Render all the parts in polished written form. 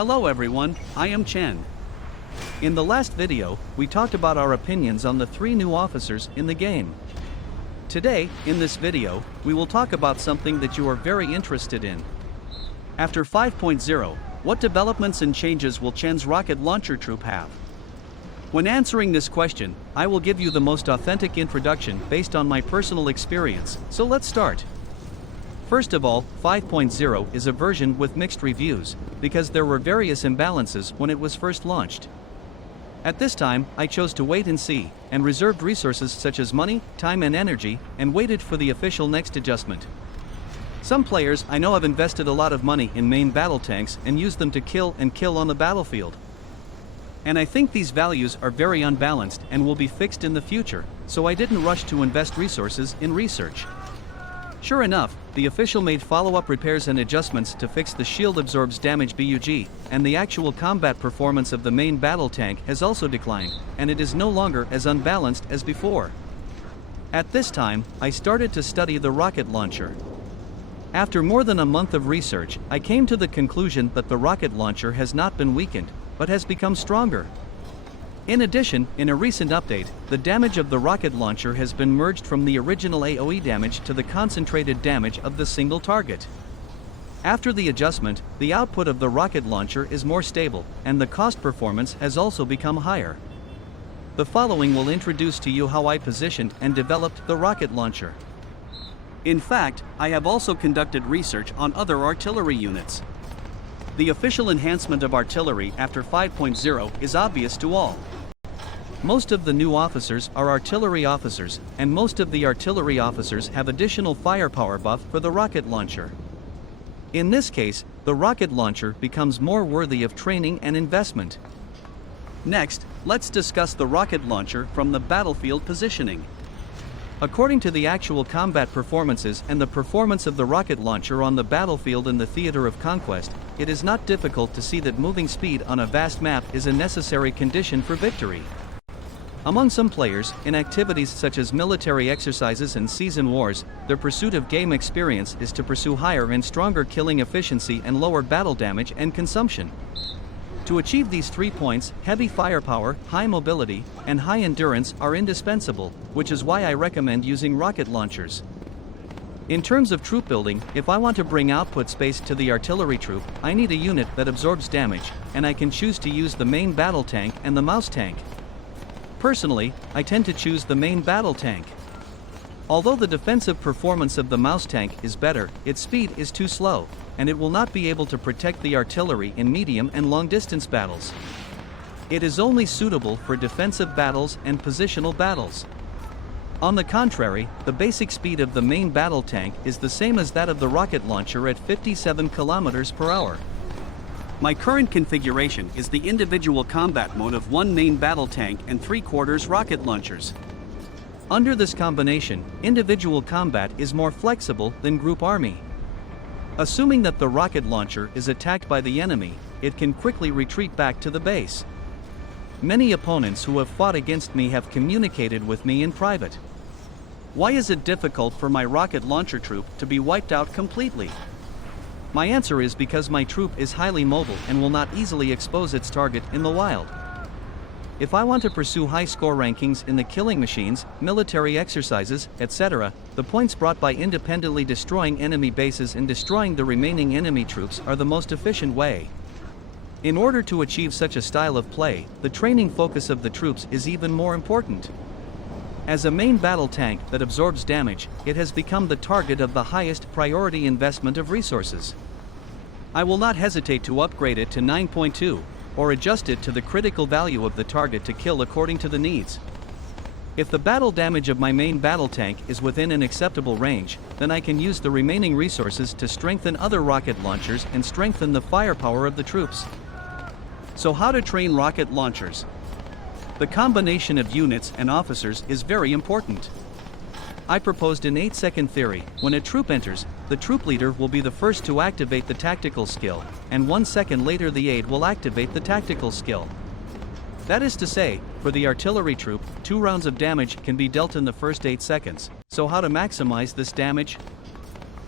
Hello everyone, I am Chen. In the last video, we talked about our opinions on the 3 new officers in the game. Today, in this video, we will talk about something that you are very interested in. After 5.0, what developments and changes will Chen's rocket launcher troop have? When answering this question, I will give you the most authentic introduction based on my personal experience, so let's start. First of all, 5.0 is a version with mixed reviews, because there were various imbalances when it was first launched. At this time, I chose to wait and see, and reserved resources such as money, time and energy, and waited for the official next adjustment. Some players I know have invested a lot of money in main battle tanks and used them to kill on the battlefield. And I think these values are very unbalanced and will be fixed in the future, so I didn't rush to invest resources in research. Sure enough, the official made follow-up repairs and adjustments to fix the shield absorbs damage bug, and the actual combat performance of the main battle tank has also declined, and it is no longer as unbalanced as before. At this time, I started to study the rocket launcher. After more than a month of research, I came to the conclusion that the rocket launcher has not been weakened, but has become stronger. In addition, in a recent update, the damage of the rocket launcher has been merged from the original AoE damage to the concentrated damage of the single target. After the adjustment, the output of the rocket launcher is more stable, and the cost performance has also become higher. The following will introduce to you how I positioned and developed the rocket launcher. In fact, I have also conducted research on other artillery units. The official enhancement of artillery after 5.0 is obvious to all. Most of the new officers are artillery officers, and most of the artillery officers have additional firepower buff for the rocket launcher. In this case, the rocket launcher becomes more worthy of training and investment. Next, let's discuss the rocket launcher from the battlefield positioning. According to the actual combat performances and the performance of the rocket launcher on the battlefield in the theater of conquest, it is not difficult to see that moving speed on a vast map is a necessary condition for victory. Among some players, in activities such as military exercises and season wars, their pursuit of game experience is to pursue higher and stronger killing efficiency and lower battle damage and consumption. To achieve these 3 points, heavy firepower, high mobility, and high endurance are indispensable, which is why I recommend using rocket launchers. In terms of troop building, if I want to bring output space to the artillery troop, I need a unit that absorbs damage, and I can choose to use the main battle tank and the mouse tank. Personally, I tend to choose the main battle tank. Although the defensive performance of the mouse tank is better, its speed is too slow, and it will not be able to protect the artillery in medium and long distance battles. It is only suitable for defensive battles and positional battles. On the contrary, the basic speed of the main battle tank is the same as that of the rocket launcher at 57 km per hour. My current configuration is the individual combat mode of 1 main battle tank and 3/4 rocket launchers. Under this combination, individual combat is more flexible than group army. Assuming that the rocket launcher is attacked by the enemy, it can quickly retreat back to the base. Many opponents who have fought against me have communicated with me in private. Why is it difficult for my rocket launcher troop to be wiped out completely? My answer is because my troop is highly mobile and will not easily expose its target in the wild. If I want to pursue high score rankings in the killing machines, military exercises, etc., the points brought by independently destroying enemy bases and destroying the remaining enemy troops are the most efficient way. In order to achieve such a style of play, the training focus of the troops is even more important. As a main battle tank that absorbs damage, it has become the target of the highest priority investment of resources. I will not hesitate to upgrade it to 9.2. or adjust it to the critical value of the target to kill according to the needs. If the battle damage of my main battle tank is within an acceptable range, then I can use the remaining resources to strengthen other rocket launchers and strengthen the firepower of the troops. So how to train rocket launchers? The combination of units and officers is very important. I proposed an 8-second theory. When a troop enters, the troop leader will be the first to activate the tactical skill, and 1 second later the aide will activate the tactical skill. That is to say, for the artillery troop, 2 rounds of damage can be dealt in the first 8 seconds. So how to maximize this damage?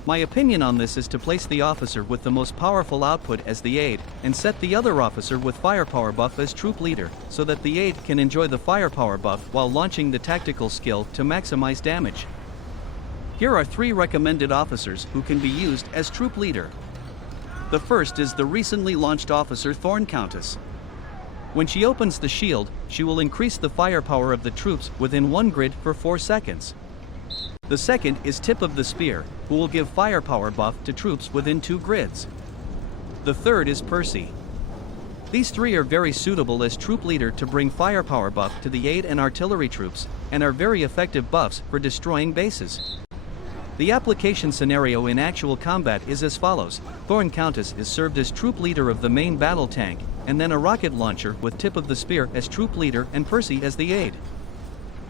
My opinion on this is to place the officer with the most powerful output as the aide, and set the other officer with firepower buff as troop leader, so that the aide can enjoy the firepower buff while launching the tactical skill to maximize damage. Here are 3 recommended officers who can be used as troop leader. The first is the recently launched officer Thorn Countess. When she opens the shield, she will increase the firepower of the troops within 1 grid for 4 seconds. The second is Tip of the Spear, who will give firepower buff to troops within 2 grids. The third is Percy. These 3 are very suitable as troop leader to bring firepower buff to the aid and artillery troops, and are very effective buffs for destroying bases. The application scenario in actual combat is as follows. Thorn Countess is served as troop leader of the main battle tank, and then a rocket launcher with Tip of the Spear as troop leader and Percy as the aide.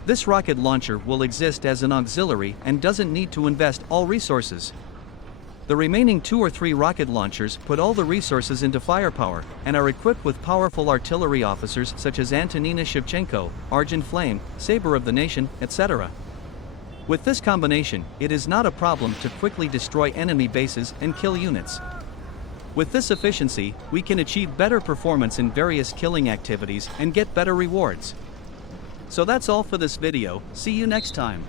This rocket launcher will exist as an auxiliary and doesn't need to invest all resources. The remaining 2 or 3 rocket launchers put all the resources into firepower, and are equipped with powerful artillery officers such as Antonina Shevchenko, Argent Flame, Saber of the Nation, etc. With this combination, it is not a problem to quickly destroy enemy bases and kill units. With this efficiency, we can achieve better performance in various killing activities and get better rewards. So that's all for this video. See you next time.